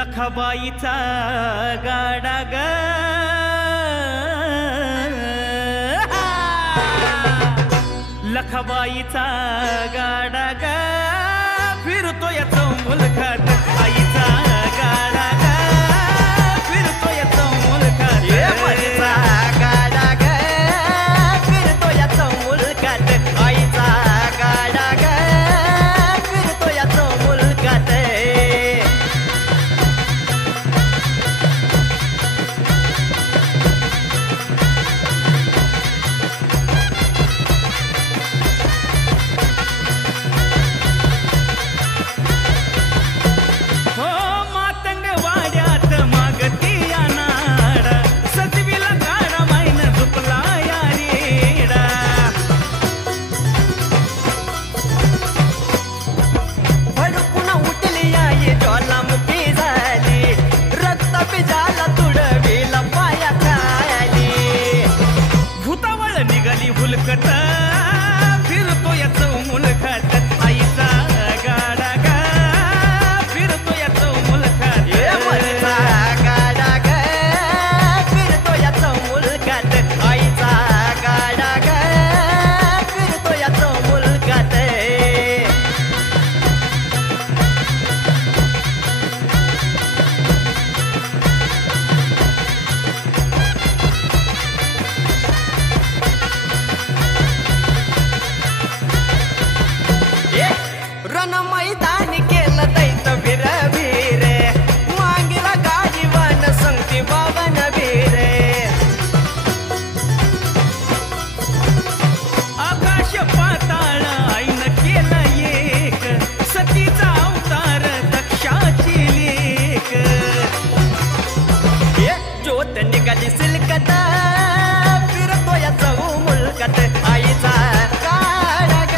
लखाबाईचा गाडा ग लखाबाईचा गाडा ग फिरतो याचा मुलखात आईचा गाडा ग फिरतो याचा मुलखात गाडा ग फिरतो याचा मुलखात आईचा गाडा ग फिरतो याचा मुलखात फिरतो याचा मुलखात आईचा गाडा ग फिरतो याचा मुलखात गाडा ग फिरतो याचा मुलखात आईचा गाडा ग फिरतो याचा मुलखात रण मैदानी केलं दैत भिर मांगीला गाडीवान संगती बावन भिर आकाश पाताळ आईन केलं एक सतीचा अवतार दक्षाची लेक ज्योत निघाली सिलकत फिरतो याचा मुलकत आईचा गाडा ग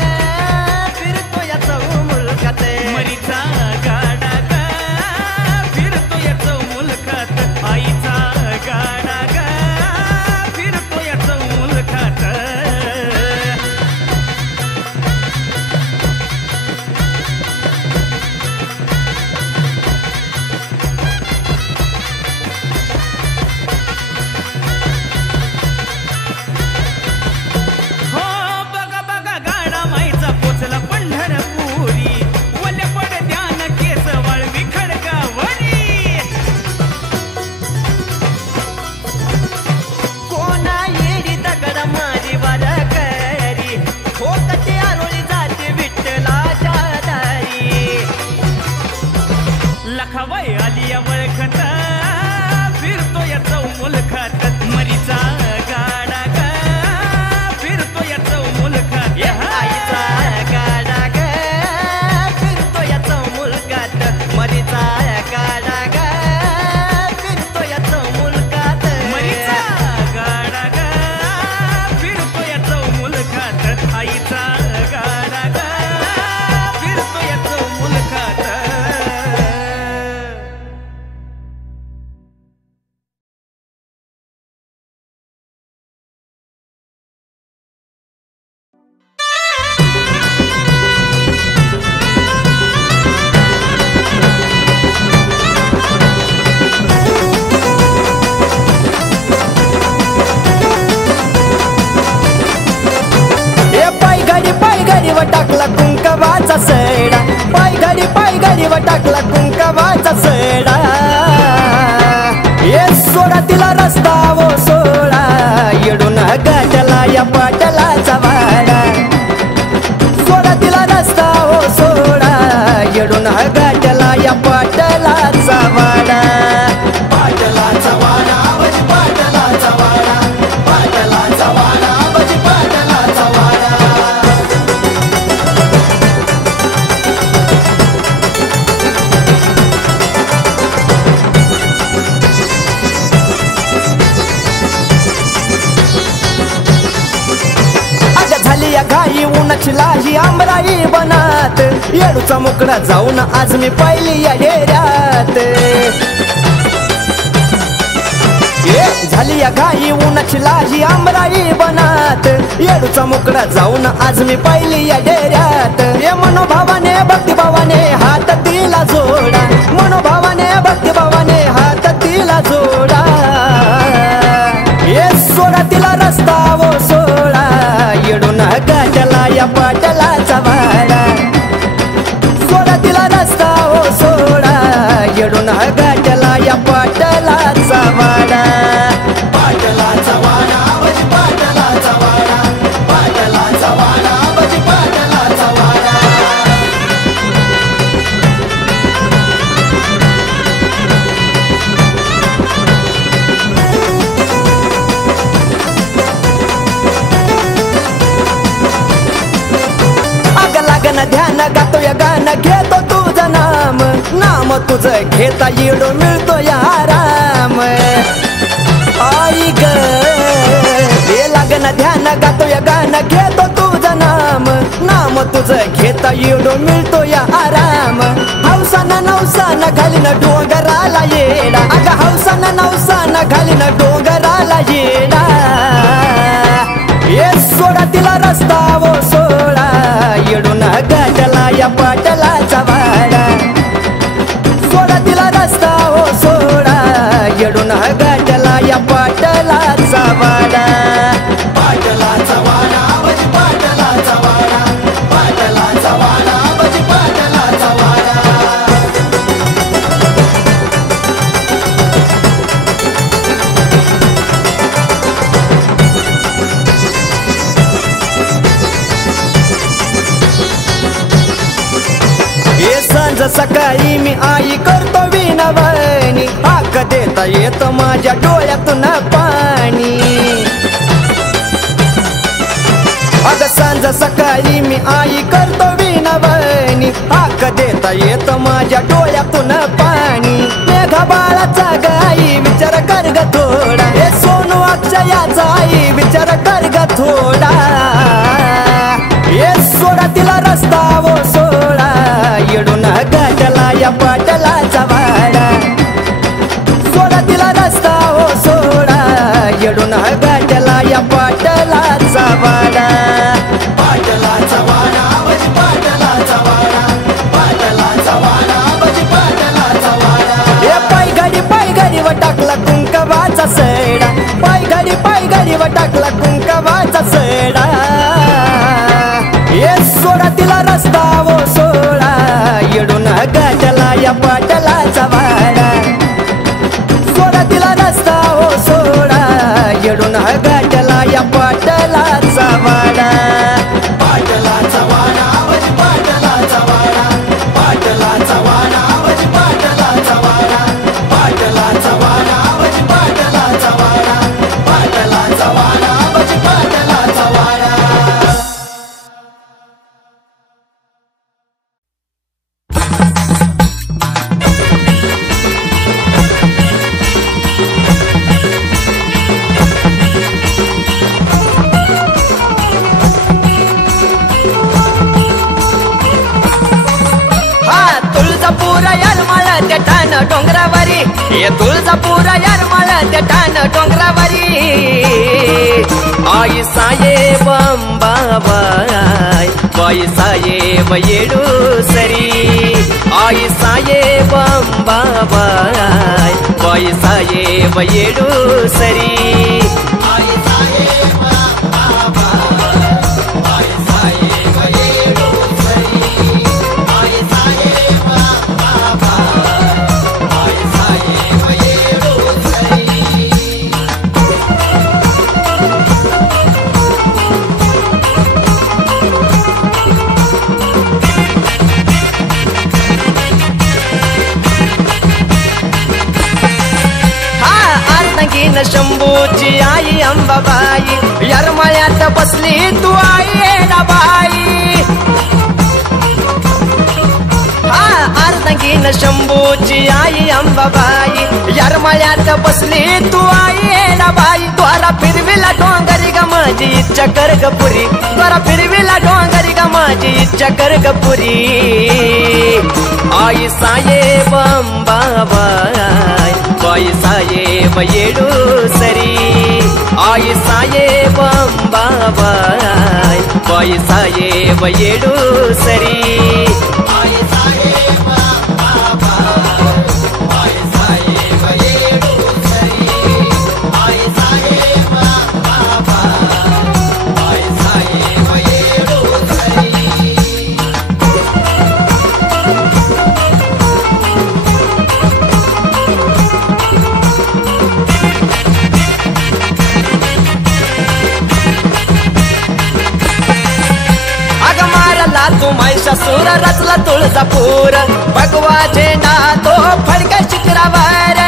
फिरतो याचा मुलकत मरीचा गाडा ग फिरतो याचा मुलकत आईचा गाडा ग फिरतो याचा मुलकत लखाबाई आलिया वळखत फिरतो याचा मुलखात मरीचा गाडा ग फिरतो याचा मुलखात आईचा गाडा ग फिरतो याचा मुलखात मरीचा गाडा ग फिरतो याचा मुलखात मरीचा गाडा ग फिरतो याचा मुलखात आईचा गाडा ग फिरतो याचा मुलखात टाकला कुंकवाचा सडा पाय घडी व टाकला कुंकवाचा सडा ये सोडा तिला रस्ता वो सोडा येडून गाठला या पाटलाचा वाडा सोडा तिला रस्ता वो सोडा येडून गाठला या पाटलाचा वाडा पाटलाचा वाडा बजी पाटलाचा वाडा पाटलाचा वाडा बजी पाटलाचा वाडा घाई उन्हाची लाही आमराई बनात येडूचा मुकडा जाऊन आज मी पाहिली या डेऱ्यात झाली या घाई उन्हाची लाही आमराई बनात येडूचा मुकडा जाऊन आज मी पाहिली या डेऱ्यात ये मनोभावाने भक्तिभावाने हात दिला जोडा मनोभावाने भक्तिभावाने रस्ता वो सोळा येडून गाठला या पाटलाचा वाडा सोडा तिला रस्ता वो सोळा येडून गाठला या पाटलाचा वाडा पाटलाचा वाडा बजी पाटलाचा वाडा पाटलाचा वाडा बजी पाटलाचा वाडा लागन ध्यान गातो या गाणं घेतो तुझं नाम नाम तुझं घेता येडो मिळतो या आराम आई ग हे लागन ध्यान गातो या गाणं घेतो तुझं नाम नाम तुझं घेता येडो मिळतो या आराम हौसानं नवसानं घालीन डोंगराला येडा अगं हौसानं नवसानं घालीन डोंगराला येडा ये सोडा तिला रस्ता वो सोडा येडून गाठला या पाटलाचा वाडा सोडा तिला रस्ता वो सोडा येडून गाठला या पाटलाचा वाडा पाटलाचा वाडा बजी पाटलाचा वाडा पाटलाचा वाडा बजी पाटलाचा वाडा सांज सकाळी मी आई करतो विनवणी हाक देता येत माझ्या डोळ्यातून पाणी अग सांज सकाळी मी आई करतो विनवणी हाक देता येत माझ्या डोळ्यातून पाणी मेघा बाळाचा गाई विचार कर ग थोडा हे सोनू अक्षयाचा आई विचार कर ग थोडा हे सोडा तिला रस्ता वो सोडा येडून गाठला या पाटलाचा वाडा सोडा तिला रस्ता वो सोडा येडून गाठला या पाटलाचा वाडा पाटलाचा वाडा बजी पाटलाचा वाडा पाटलाचा वाडा बजी पाटलाचा वाडा हे पाय घडी व टाकला कुंकवाचा सडा पाय घडी व टाकला कुंकवाचा सडा ये सोडा तिला रस्ता वो सोडा येडून गाठला या पाटलाचा वाडा सोडा तिला रस्ता वो सोडा येडून गाठला या पाटलाचा वाडा पाटलाचा वाडा बजी पाटलाचा वाडा पाटलाचा वाडा बजी पाटलाचा वाडा पाटलाचा वाडा बजी पाटलाचा वाडा पाटलाचा वाडा बजी पाटलाचा वाडा डोंगरावरी ये तुळजापूर यारमाळ त्या ठाण डोंगरावरी आई साहेब अंबाबाई बाई साहेब येडू सरी आई साहेब अंबाबाई बाई साहेब येडू सरी आई साहेब शंभूची आई अंबाबाई यारमाळ्यात बसली तू आई येडाबाई अर्धगीन शंभूची आई अंबाबाई यारमाळ्यात बसली तू आई येडाबाई द्वारा फिरविला डोंगरी ग माझी इच्छा कर ग पुरी द्वारा फिरविला डोंगरी ग माझी इच्छा कर ग पुरी आई साहेब अंबाबाई बाई साहेब येडू सरी आई साहेब अंबाबाई बाई साहेब येडू सरी आई साहेब अंबाबाई बाई साहेब येडू सरी आई साहेब अंबाबाई मारला तू महिषासूर रचला तुळजापूर भगवा झेंडा तो फडका शिखरावर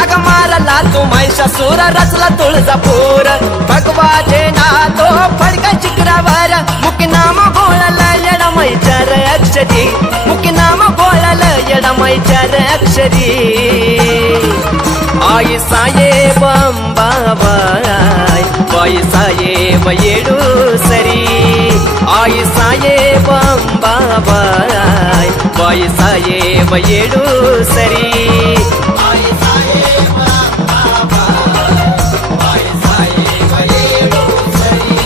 अग मारला तू महिषासूर रचला तुळजापूर भगवा झेंडा तो फडका शिखरावर मुकी नाम बोलल येडमैचार अक्षरी मुकी नाम बोलल येडमैचार अक्षरी आई साहेब अंबाबाई बाई साहेब येडू सरी आई साहेब अंबाबाई बाई साहेब येडू सरी आई साहेब अंबाबाई बाई साहेब येडू सरी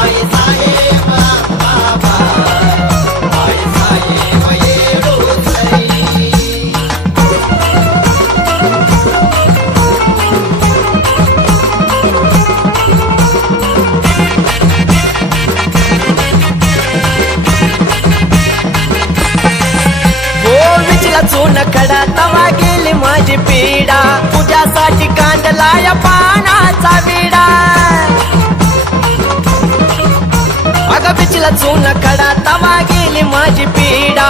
आई साहेब अंबाबाई बाई साहेब येडू सरी चून खडा तवा गेली माझी पीडा तुझ्यासाठी कांडलाय पानाचा विडा अगं बिचला चून खडा तवा गेली माझी पीडा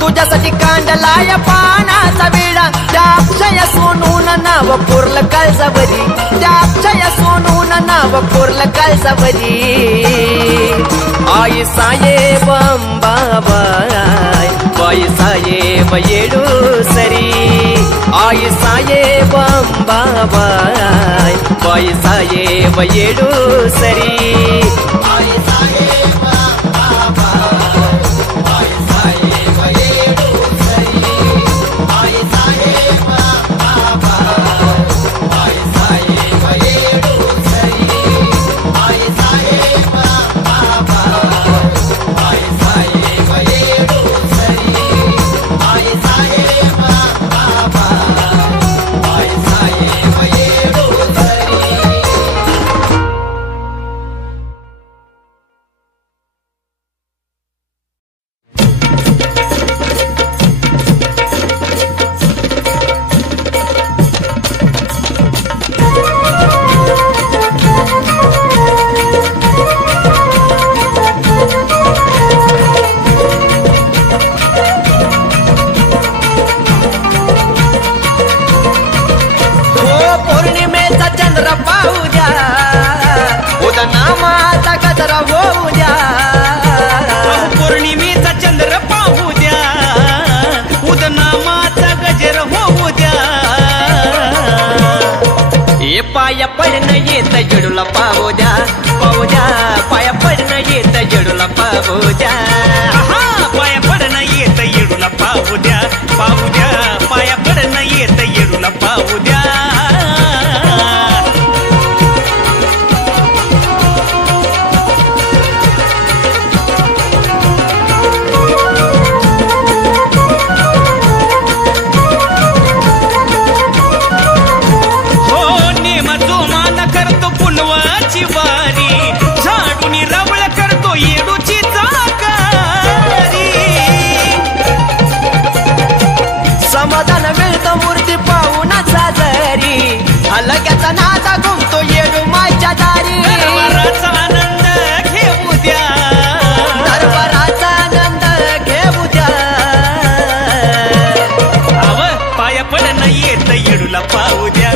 तुझ्यासाठी कांडलाय पानाचा विडा त्या अक्षय सोनून नाव कोरलं काळजावरी त्या अक्षय सोनून नाव कोरलं काळजावरी आई साहेब अंबाबाई बाई साहेब येडू सरी आई साहेब अंबाबाई बाई साहेब येडू सरी आई साहेब अंबाबाई बाई साहेब येडू सरी आई साहेब अंबाबाई बाई साहेब येडू सरी आई साहेब अंबाबाई बाई साहेब येडू पौर्णिमेचा चंद्र पाहू द्या उदनामाचा गजर होऊ द्या ए पाया पडणं येत जडूला पाहू द्या पाया पडणं येत जडूला पाहू द्या पाया पडणं येत येडूला पाहू द्या पाया पडणं येत येडूला पाहू द्या हलक्याचा नाचा घुमतो येडू मायच्या दारी दरबाराचा आनंद घेऊ द्या दरबाराचा आनंद घेऊ द्या आव पाया पडणं येत येडूला पाहू द्या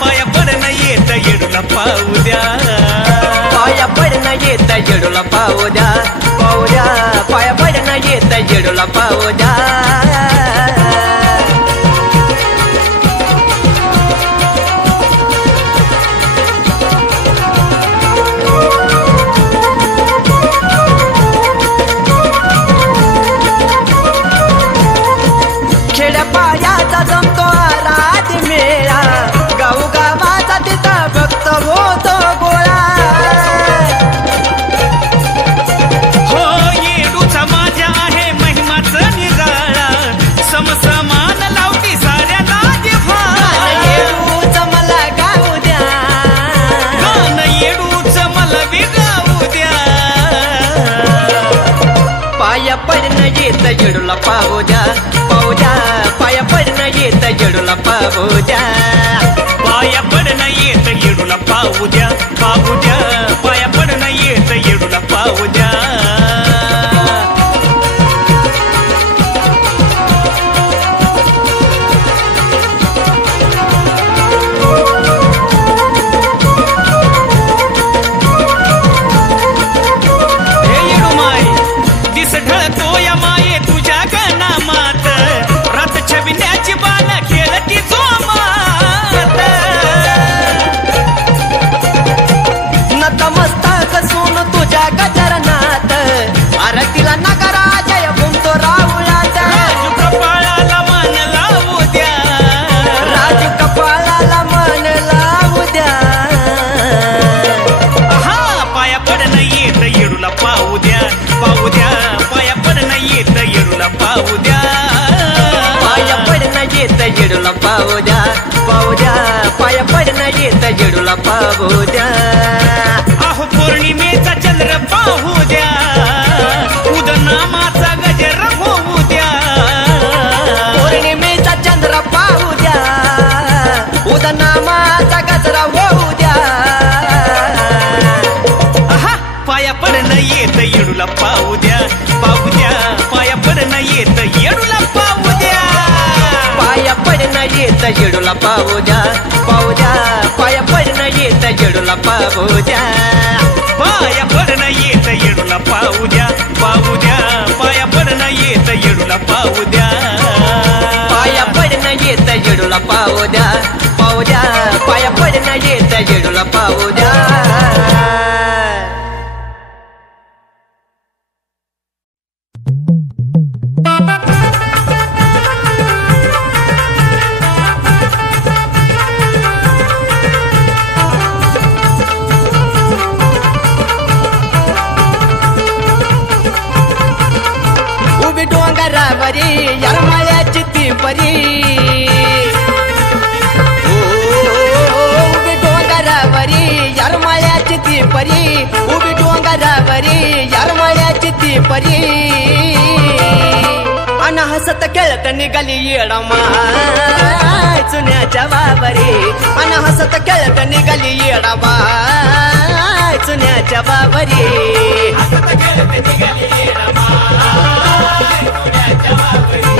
पाया पडणं येत येडूला पाहू द्या पाया पडणं येत येडूला पाहू द्या पाया पडणं येत येडूला पाहू द्या खेड्यापाड्याचा जमतो रात मेळा गाऊ गावाचा तिथं भक्त होतो गोळा हो येडूचा माझ्या आहे महिमाचं निराळा समसमान लावती साऱ्याला जिव्हाळा येडूच मला गाऊ द्या गाणं येडूच मला विगाऊ द्या पाया पडणं येत येडूला पाहू द्या पाया पडणं येत येडूला पाहू द्या पाया पडणं येत येडूला पाहू द्या पाया येडूला पाहू द्या. अहो पौर्णिमेचा चंद्र पाहू द्या, उदनामाचा गजर होऊ द्या. पौर्णिमेचा चंद्र पाहू द्या, उदनामाचा गजरा होऊ द्या. आहा पाया पडणं येत येडूला पाहू द्या, पाहू द्या. पाया पडणं येत येडूला पाहू द्या. पाया पडणं येत येडूला पाहू द्या, पाहू द्या. पाया पडणं येत येडूला पाहू द्या. पाया पडणं येत येडूला पाहू द्या, पाहू द्या. पाया पडणं येत येडूला पाहू द्या. पाया पडणं येत येडूला पाहू द्या, पाहू द्या. पाया पडणं येत येडूला पाहू द्या. उभी डोंगरावरी यरमाळ्याची ती परी, उभी डोंगरावरी यरमाळ्याची ती परी, उभी डोंगरावरी यरमाळ्याची ती परी. अन हसत खेळत निघाली येडामाय चुन्याच्या वावरी. अन हसत खेळत निघाली येडामाय चुन्याच्या वावरी. हसत खेळत निघाली येडामाय चुन्याच्या वावरी.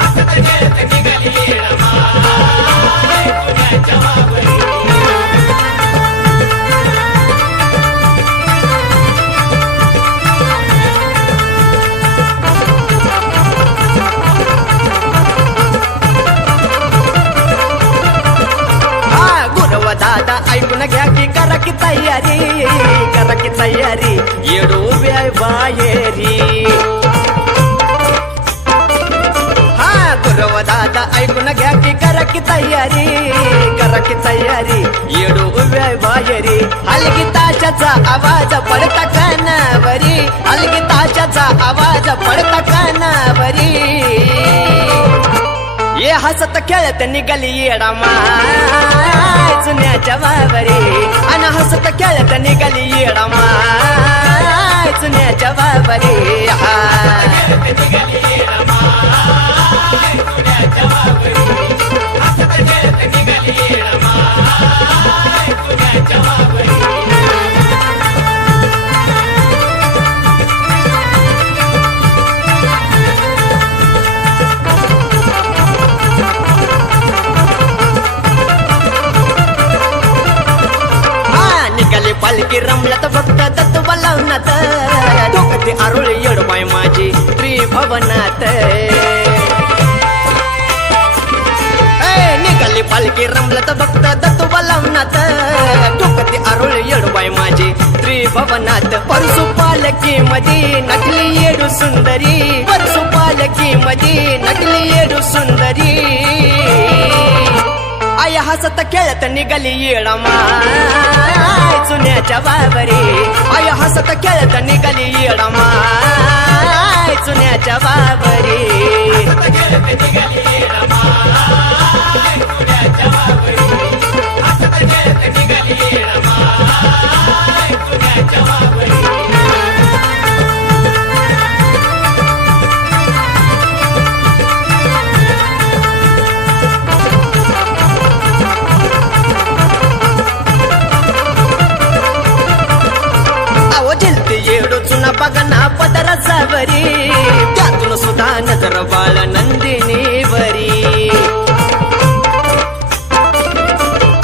हसत खेळत निघाली येडामाय चुन्याच्या वावरी. दादा ऐकून घ्या की करा की तयारी, करा की तयारी येडू उभ्या बाहेरी. हा गुरव दादा ऐकून घ्या की करा की तयारी, करा की तयारी येडू उभ्या बाहेरी. हलगी ताशाचा आवाज पडता कानावरी, हलगी ताशाचा आवाज पडता कानावरी. ये हसत खेळत निघाली येडामाय चुन्याच्या वावरी. अन हसत खेळत निघाली येडामाय चुन्याच्या वावरी. पालखी रमल्यात फक्त तत्व बोलावनात, डोकती आरोळी येडबाय माझी त्रिभवनात. निघाली पालखी रमल्यात फक्त तत्व बोलावनात, डोकती आरोळी येडबाय माझी त्रिभवनात. परसू पालखी मध्ये नकली येडू सुंदरी, परसू पालखी मध्ये नकली येडू सुंदरी. आय हसत खेळत निघाली येडामाय चुन्याच्या वावरी. आय हसत खेळत निघाली येडामाय चुन्याच्या वावरी. बघना पदरसावरी, त्यातून सुद्धा नजर बाळ नंदिनीवरी.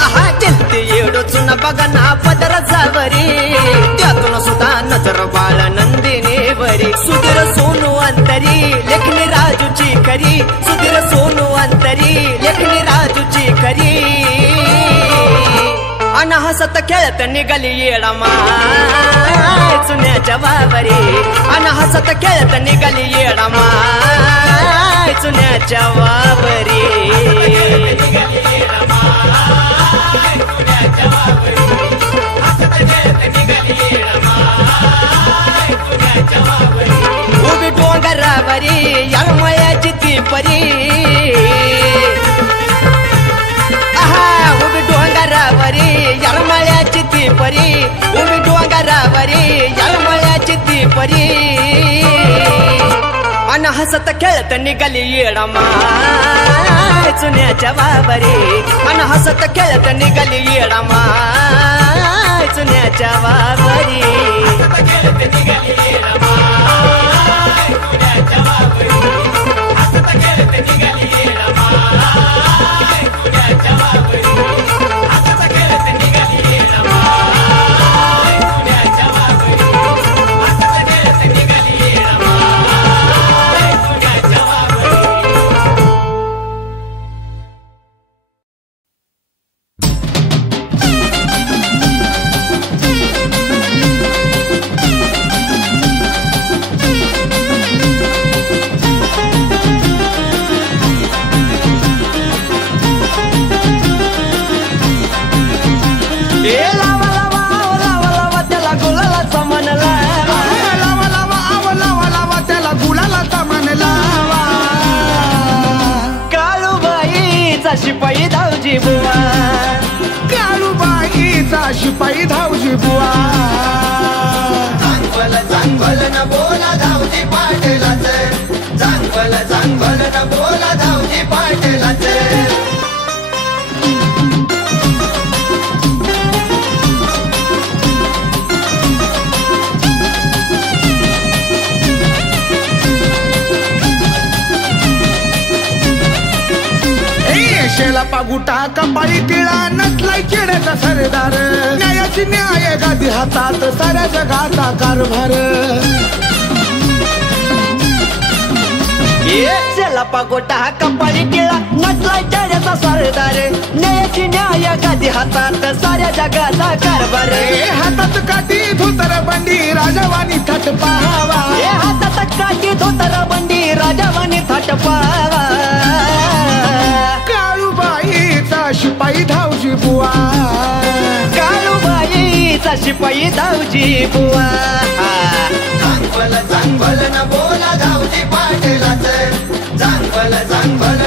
आहा चलते येडो चुना बघना पदरसावरी, त्यातून सुद्धा नजर बाळ नंदिनीवरी. सुधीर सोनू अंतरी लेखनी राजूची खरी, सुधीर सोनू अंतरी लेखनी राजूची खरी. अन हसत खेळत निघाली येडामाय चुन्याच्या वावरी. अन हसत खेळत निघाली येडामाय चुन्याच्या वावरी. उभी डोंगरावरी यरमाळ्याची ती परी. आहा उभी डोंगरावरी उभी डोंगरावरी यारमळ्याची ती परी अन हसत खेळत निघाली येडामाय चुन्याच्या वावरी अन हसत खेळत निघाली येडामाय चुन्याच्या वावरी हसत खेळत निघाली येडामाय चुन्याच्या वावरी हसत खेळत निघाली येडामाय चुन्याच्या वावरी हसत खेळत निघाली येडामाय चुन्याच्या वावरी हसत खेळत निघाली येडामाय चुन्याच्या वावरी शिपाई धावजी बुवा काळूबाईचा शिपाई धावजी बुवा चांगल न बोला धावजी पाटलाच चांगल न बोला धावजी पाटलाच शेला पागुटा कपाळी टिळा नसलाय खेड्याचा सरदार न्यायाची न्याय गादी हातात साऱ्या जगाचा कारभार शेला पागोटा कपाळी टिळा नसलाय खेड्याचा सरदार न्यायाची न्याय गादी हातात साऱ्या जगाचा कारभार हातात काठी धोतर बंडी राजावानी थाट पाहावा हातात काठी धोतर बंडी राजावानी थाट पाहावा काळूबाईचा शिपाई धावजी बुवा काळूबाईचा शिपाई धावजी बुवा चांगल न बोला धावजी पाटलाच चांगल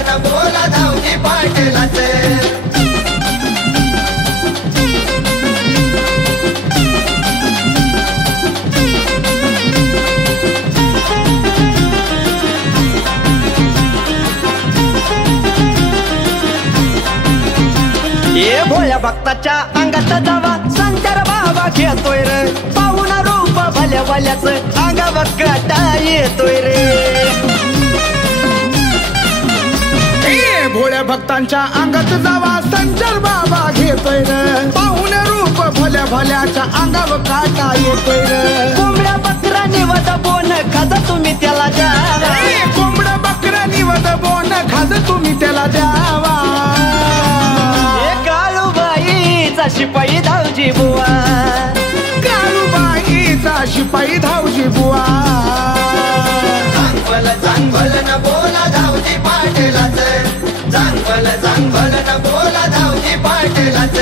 न बोला धावजी पाटलाच ये भोळ्या भक्ताच्या अंगात जावा संतर बाबा घेतोय रे पाहून रूप भल्या भल्याच अंगावर काटा येतोय रे भोळ्या भक्तांच्या अंगात जावा संचार बाबा घेतोय रे पाहून रूप भल्या भल्याच्या अंगावर काटा येतोय रे कोंबड्या बकरा निवद बोन खाज तुम्ही त्याला द्यावा कोंबड्या बकरा निवद बोन खाज तुम्ही त्याला द्यावा काळूबाईचा शिपाई धावजी बुवा काळूबाईचा शिपाई धावजी बुवा चांगल न बोला धावजी पाटलाच चांगल न बोला धावजी पाटलाच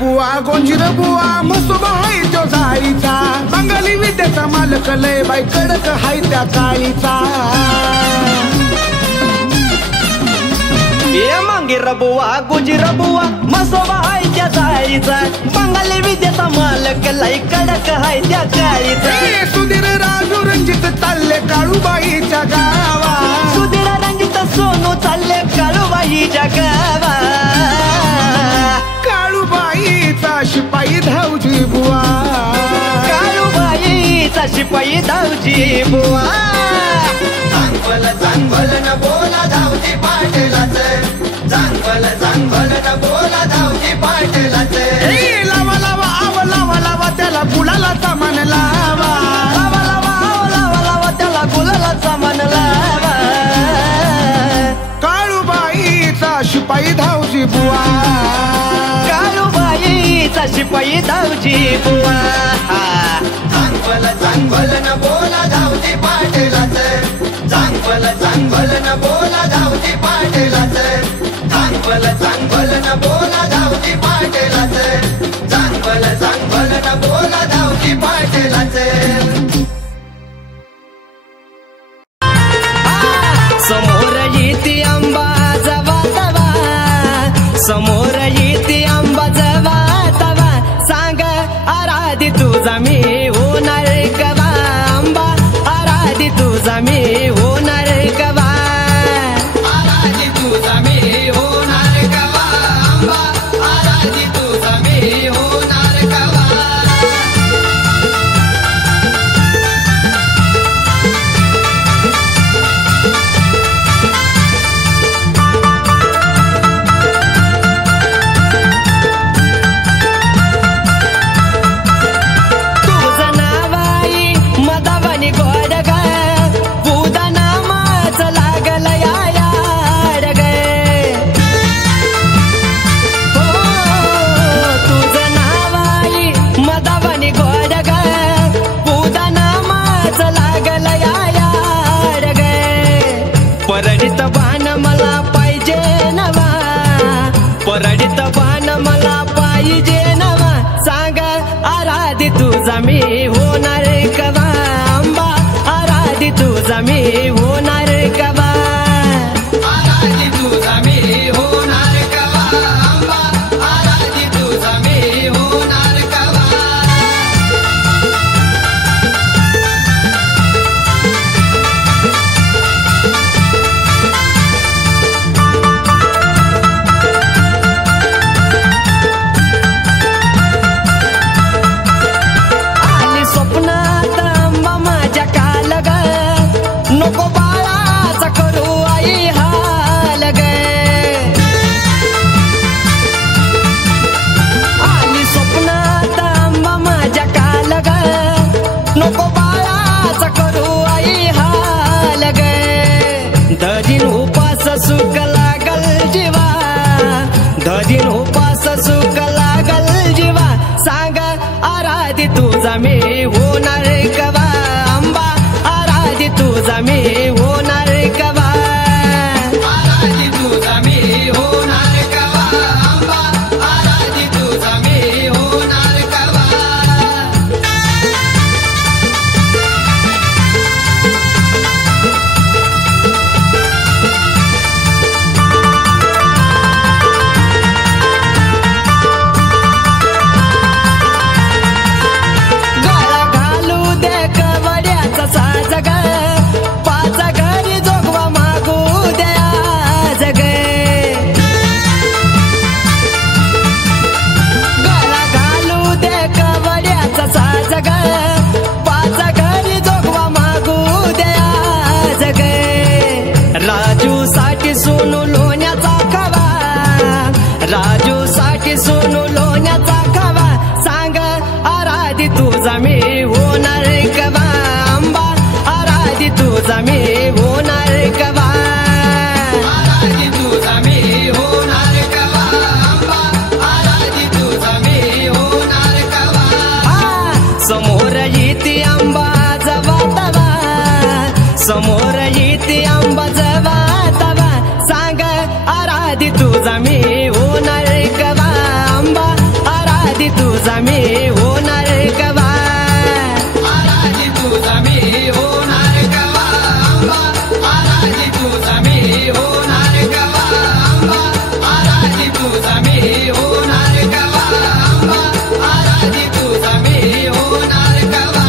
बुवा गोंजीर बुवा मसोबा हाय तो जाईचा बंगाली विद्याचा मालक लय बाई कडक हाय त्या काळीचा ये मांगीर बुवा गुजीर बुवा मसोबा हाय त्या जाईचा बंगाली विद्याचा मालक लय कडक हाय त्या काळीचा सुधीर राजू रंजित चालले काळूबाईच्या गावा सुधीर रंजित सोनू चालले काळूबाईच्या गावा काळूबाईचा शिपाई धावजी बुवा काळूबाईचा शिपाई धावजी बुवा चांगल न बोला धावजी पाटलाच चांगल न बोला धावजी पाटलाच लावा लावा आव लावा लावा त्याला गुलाला सामान लावा लावा लावा आव लावा लावा त्याला गुलाला मन लावा काळूबाईचा शिपाई धावजी बुवा काळूबाईचा शिपाई धावजी बुवा चांगल न बोला धावजी पाटलाच चांगल न बोला धावजी पाटलाच चांगल न बोला धावजी पाटलाच चांगल मी होणार कवा आंबा आराधी तुझा मी होणार कवा आराधी तुझा मी होणार कवा आंबा आराधी तुझा मी होणार कवा आली स्वप्नात आंबा माझ्या काल ग नको बाळाचा करू आई हाल ग आली स्वप्नात आंबा माझ्या काल ग नको बाळाचा करू आई हाल ग दजीन उपास सुख लागल जीवा दजीन उपास सुख लागल जीवा सांग आराधी तुझा मी होणार कवा आंबा आराधी तुझा मी होणार कवा आराधी तुझा मी होणार कवा आंबा आराधी तुझा मी होणार कवा गळा घालू दे कवड्याचा साज ग पाच घरी जोगवा मागू दे आज ग गळा घालू दे कवड्याचा साज ग पाच घरी जोगवा मागू दे आज ग राजू साठी सोनू लोण्याचा खवा राजू साठी सोनू लोण्याचा खवा सांग आराधी तुझा मी होणार कवा आंबा आराधी तुझा मी होणार कवा आराधी तुझा मी होणार कवा आंबा आराधी तुझा मी होणार कवा समोर येते आंबा जवा तवा समोर येते आंबा जवा तवा सांग आराधी तुझा मी होणार कवा आंबा आराधी तुझा मी होणार कवा आराधी तुझा मी होणार कवा आंबा आराधी तुझा मी होणार कवा आंबा आराधी तुझा मी होणार कवा आंबा आराधी तुझा मी होणार कवा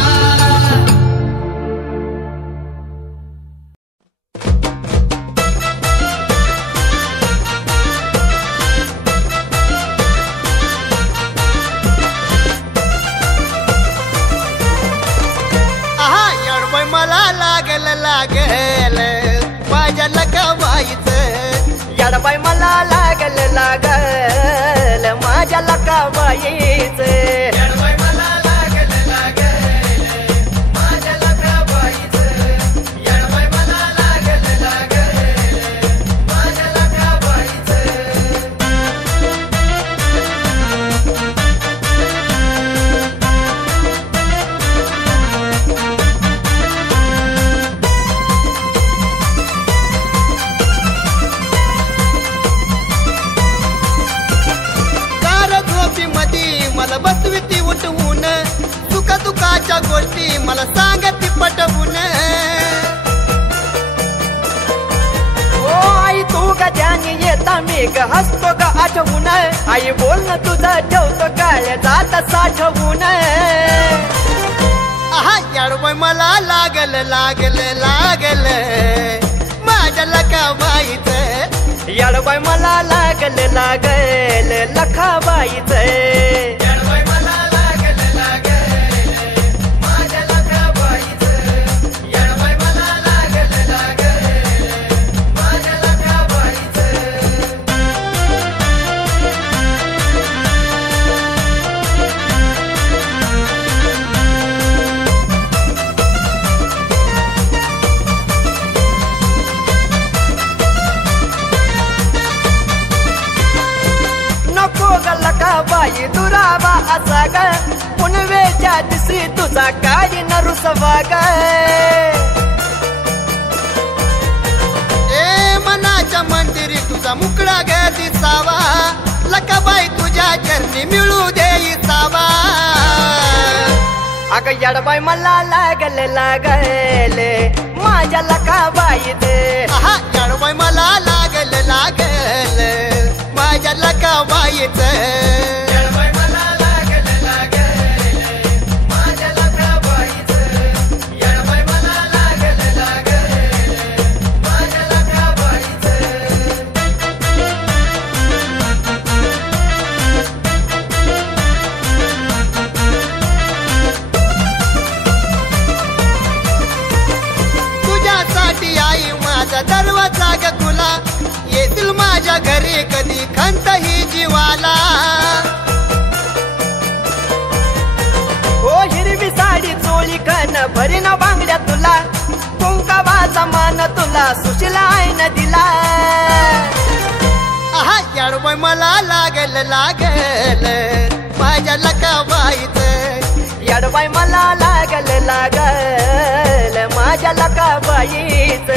आहा येडबाई मला लागल लागल माझ्या लकाबाईचं याडबाई मला लागल लागल माझ्या लकाबाईच येडबाई मला लागल लागल माझ्या लकाबाईचं येडबाई मला लागल लागल माझ्या लकाबाईचं कार झोपी मधी मला बसविती उठवून सुख दुखाच्या गोष्टी मला सांगती पटवून ओ आई तू गजानी येता मी ग हसतो ग आठवून आई बोलणं तुझं ठेवतो काय जात साठवून आहा येडबाई मला लागल लागल लागल माझ्या लकाबाईचं याडबाई मला लागल लागल लखाबाईच येडबाई मला लागल लागल माझ्या लकाबाईचं येडबाई मला लागल लागल माझ्या लकाबाईचं नको ग लखाबाई दुरावा असा ग पुनवेच्या दिसी तुझा काय न रुसवा ग ए मनाच्या मंदिरी तुझा मुकडा ग दिसावा लकाबाई तुझ्या चरणी मिळू दे सावा अग येडबाई मला लागल लागल माझ्या लकाबाईत येडबाई मला लागल लागल माझ्या लकाबाईत आई माझा दरवाजा ग खुला येतील माझ्या घरी कधी खंत ही जीवाला हो हिरवी साडी चोळी कन भरीन बांगड्या तुला कुंकावाचा मान तुला सुशीला आईन दिला येडबाई मला लागल लागल माझ्या लकाबाईत येडबाई मला लागल लागल माझ्या लकाबाईत